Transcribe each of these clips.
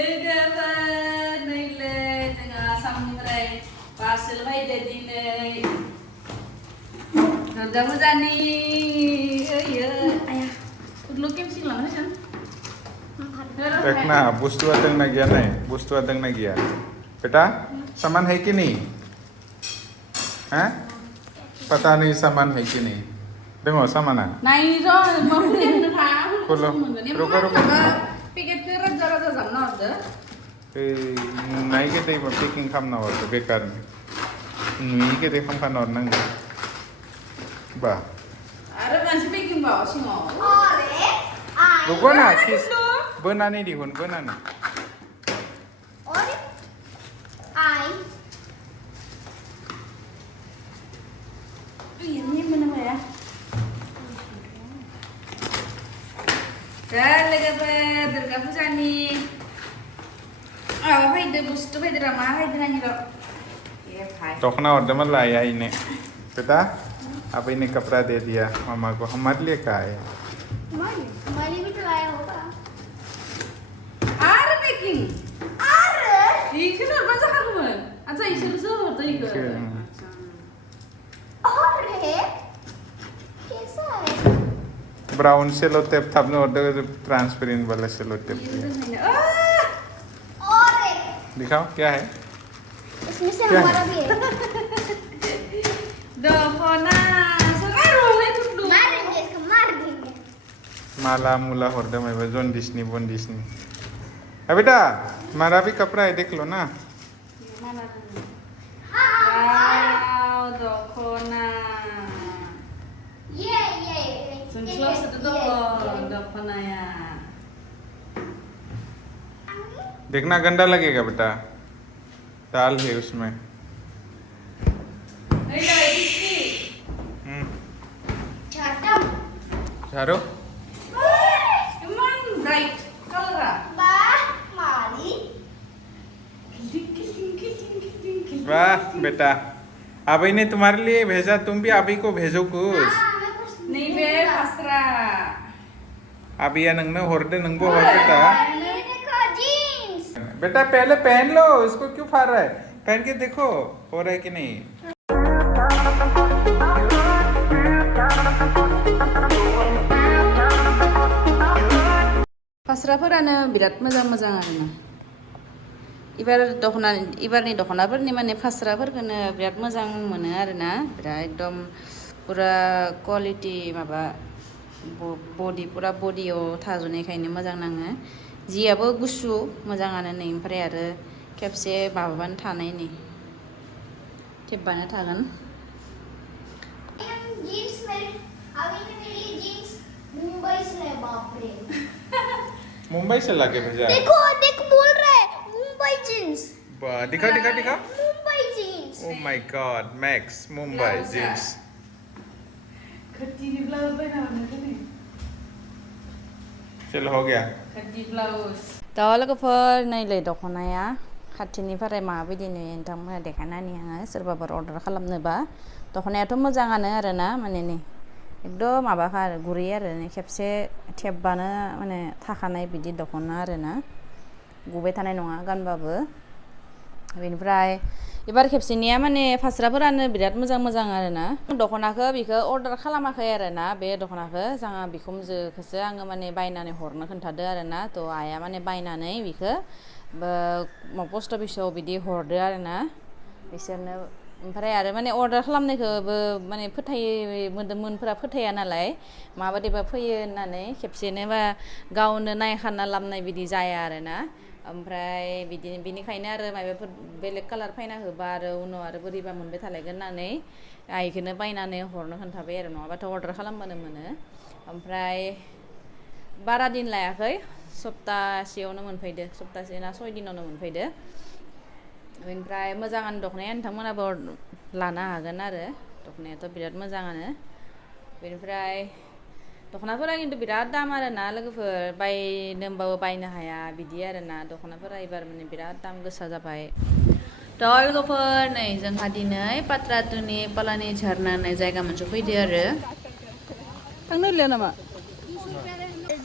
लोगोफोर नैलै जोंहा सामनिफ्राय पार्सेल फैदो दिनै दरजा मोजांनि ओयो आया कुदलो केमसिं लांनो जों देखना बुस्तुआ दंना गया नहीं बुस्तुआ दंना गया बेटा सामान है कि नहीं हैं पता नहीं सामान है कि नहीं देखो सामाना नहीं जो mau kuliah nih Pak Kulo. Ruko. Pikir ke raja-raja zamna order नहीं के ते पैकिंग खालामना हरदो बेकार नुयि के ते खालामखाना हरनांगौ बा आरो मानसि पेकिं बाव सिङाव रुको ना किस बोनानै दिहुन बोनानै ini mana ya dan logoफोर Durga फुजानि माबा फैदो बुस्थु फैदो मा फैदो नानि र' दखना हरदोंमोन लाया इने बेटा अब इन्हें कपड़ा दे दिया मामा को हमारे लिए क्या है हमारे भी तो लाया होगा आरो पेकिं इखौनो हरबा जाखागौमोन आच्छा इसोरसो हरदो इखो अरे कैसा है ब्राउन सेलो टेप थापने हरदो ट्रांसपेरेंट वाला सेलो टेप अरे दिखाओ क्या है इसमें से क्या हमारा भी है दखना sekarang itu dulu मारेंगे इसको मार देंगे माला मूला हरदो माइबा जन्दिसनि बन्दिसनि बेटा हमारा भी कपड़ा है देख लो ना mana dulu wow दखना ये Senclos itu दखना ya देखना गंदा लगेगा बेटा दाल है उसमें Hei guys, ini चाटम झारो emang bright color ah? बा मारी वाह बेटा अभी ने तुम्हारे लिए भेजा तुम भी अभी को भेजो कुछ Nih be pasrah. अभी या नंगने हरदो नंगबो हर बेटा ये देखो जीन्स बेटा पहले पहन लो इसको क्यों फाड़ रहा है पहन के देखो हो रहा है कि नहीं Pasrahफोरानो बिराद मोजां आरोना इबारनि दखनाफोरनि माने फास्राफोरखौनो बिराद मोजां मोनो आरोना बिराद एकदम पुरा क्वालिटी माबा बडि पुरा बडियाव थाजोबनायखायनो मोजां नाङो जियाबो गुसु मोजाङानो नै ओमफ्राय आरो खेबसे माबाबानो थानाय नै थेबबानो थागोन जीन्स में अभी ने मेरे लिए जीन्स मुंबई से लाया बाप रे मुंबई से लाके भेजा देखो बोल रहा है मुंबई जीन्स दिखा Mumbai jeans oh my god Max Mumbai jeans खट्टी ब्लाउज बनाउनु नि चलो हो गया खट्टी ब्लाउज दा लोगोफोर नैलै दखनाया खाथिनिफ्राय माबायदि नुयो नोंथांमोना देखायनानै आङो सोरबाफोर अर्डार खालामनोबा दखनायाथ' मोजाङानो आरोना माने नै एकदम माबाखा आरो गुरै आरो खेबसे थेबबानो माने थाखानाय बिदि दखना आरोना गुबाय थानाय नङा गानबाबो बेनिफ्राय एबार खेबसेनिया माने फास्राफोरानो बिराद मोजां आरोना दखनाखौ बेखौ अर्डार खालामाखै आरोना बे दखनाखौ जोंहा बिखुमजोखौसो आङो माने बायनानै हरनो खोन्थादो आरोना थ' आइया माने बायनानै बेखौ पस्ट अफिसाव बिदि हरदो आरोना बिसोरनो ओमफ्राय आरो माने अर्डार खालामनायखौबो माने मोनफोरा फोथाया नालाय माबादिबा फैयो होननानै खेबसेनो बा गावनो नायखाना लाबनाय बिदि जाया आरोना ओमफ्राय बिनिखायनो आरो माबाफोर बेलेग कालार फायना होबा आरो उनाव आरो बोरैबा मोनबाय थालायगोन होननानै आइखौनो बायनानै हरनो खोन्थाबाय आरो नङाबाथ' अर्डार खालामबानो मोनो ओमफ्राय बारा दिन लायाखै सप्तासेयावनो मोनफैदो सप्तासे ना 6 दिनावनो मोनफैदो बेनिफ्राय मोजाङानो दखनाया नोंथांमोनाबो लानो हागोन आरो दखनायाथ' बिराद मोजाङानो बेनिफ्राय दखनाफोरा खिन्थु बिराद दाम आरोना लोगोफोर बायनो होनबाबो बायनो हाया बिदि आरोना दखनाफोरा एबार माने बिराद दाम गोसा जाबाय थ' लोगोफोर नै जोंहा दिनै पात्रातुनि पालानि झरना होननाय जायगा मोनसे फैदो आरो थांनो होनलाया नामा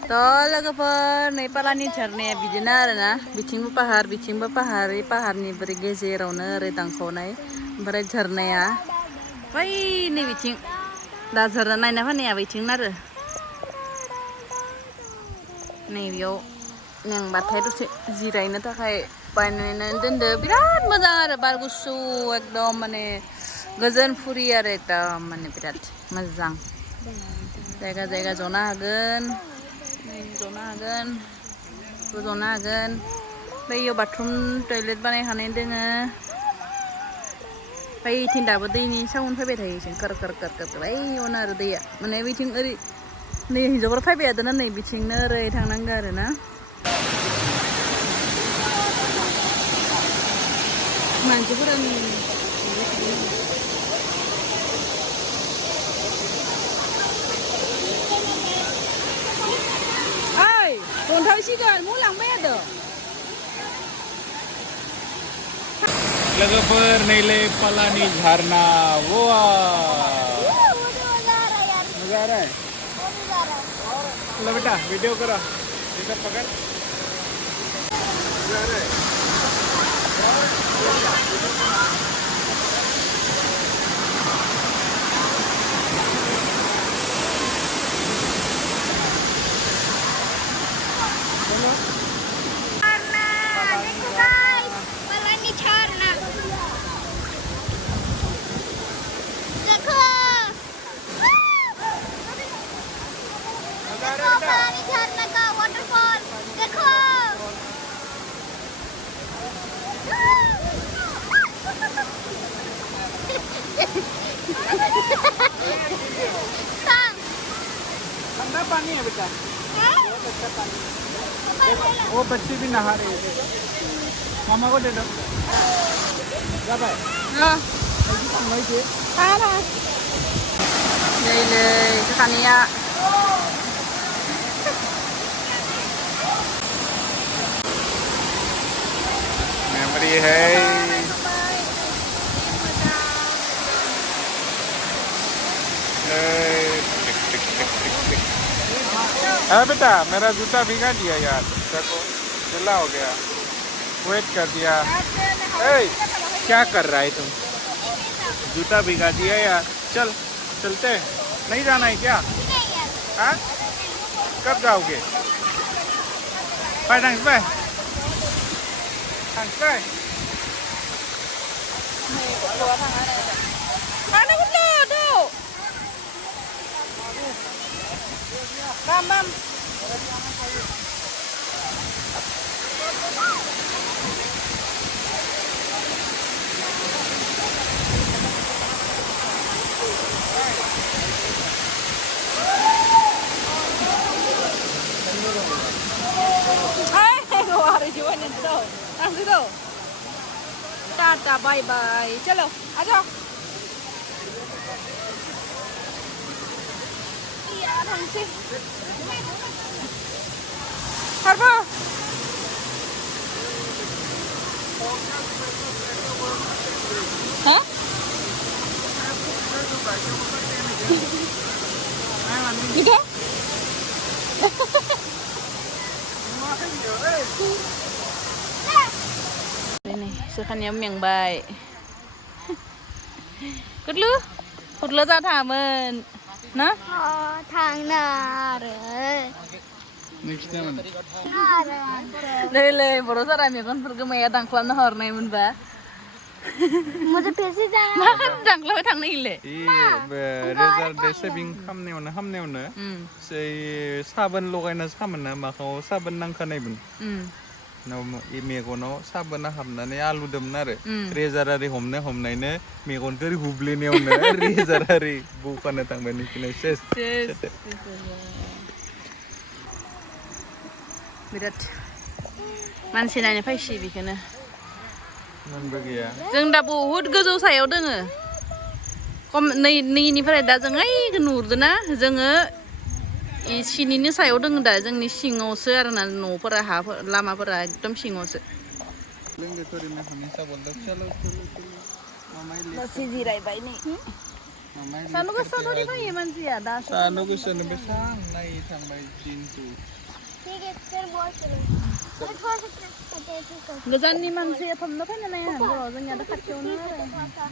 थ' लोगोफोर नै पालानि झरनाया बिदिनो आरोना बिथिंबो पाहार ओइ पाहारनि बोरै गेजेरावनो ओरै दानख'नाय ओमफ्राय झरनाया बै नै बिथिं दा झरना नायना फैनाया बिथिंनो आरो नैबेयाव मेंबाथाय दसे जिरायनो थाखाय बानायनानै दोनदो बिराद मोजां आरो बार गुसु एकदम माने गोजोन फुरि आरो एकदम माने बिराद मोजां जायगा जनो हागोन जनो हागोन जनो हागोन बैयाव बाथरुम टयलेट बानायखानाय दोङो बैथिं दाबो दैनि साउन्ड फैबाय थायो जों खोर बैयावनो आरो दैया माने बैथिं ओरै नै हिन्जावफोर फैबाय थादोंना नै बिथिंनो ओरै थांनांगौ आरो ना मानसिफोरा ओइ रन्थावसिगोन मुलांबाय आरो लोगोफोर नैले पालानि झरना वाह मजा आ रहा है लो बेटा वीडियो करो इधर पकड़ मजा आ रहा है ठंडा पानी है बेटा बहुत अच्छा पानी वो बच्चे भी नहा रहे हैं मामा को दे दो जा भाई हाँ नहीं थे đây đây cái khăn nha memory है अरे बेटा मेरा जूता भिगा दिया यार देखो ढीला हो गया वेट कर दिया ए क्या कर रहा है तुम जूता भिगा दिया यार चल चलते नहीं जाना है क्या हाँ कब जाओगे थैंक्स बाय थैंक्स बाय mana betul tu mam keluar jualan itu langsung itu tata bye bye चलो आ जाओ iya thằng si Harpa hả gitu đây này sư khăn nhóm miệng bài cút lứa ra thả mơn nó thằng nào rồi next time đây là bố ra đây miệng con phật cái mày đang khoan nó hở này mình vả मुझे पैसे जाना mà đang lấy thằng này lệ रेजार saving खामनायावनो साबोन लगायनासो खामोना माखाव साबोन नांखानायमोन मेगनाव साबोना हाबनानै आलुदोंमोन आरो रेजार आरि हमनायनो मेगनखौ ओरै हुब्लेनायावनो रेजार आरि बौखानो थांबाय नोंखिनाय सेस बिराद मानसि नायनो फायसि बेखौनो मोनबो गैया जों दा बहुद गोजौ सायाव दोङो खम नैनिफ्राय दा जों ओइ नुहुरदों ना जोङो सिनिनि सायाव दोङो दा जोंनि सिङावसो आरोना न'फोरा हाफोर लामाफोरा एकदम सिङावसो दसे जिरायबाय नै सान्दुं गोसाथार फैयो मानसिया दा सान्दुं गोसानो बेसां नायै थांबाय दिनखौ ठीक है फिर बहुत चलो और थोड़ा सा करते हैं फिर गोजाननि मानसिया थमनो फैनो नाया बर' जोंनिया दा खाथियावनो आरो थोड़ा सा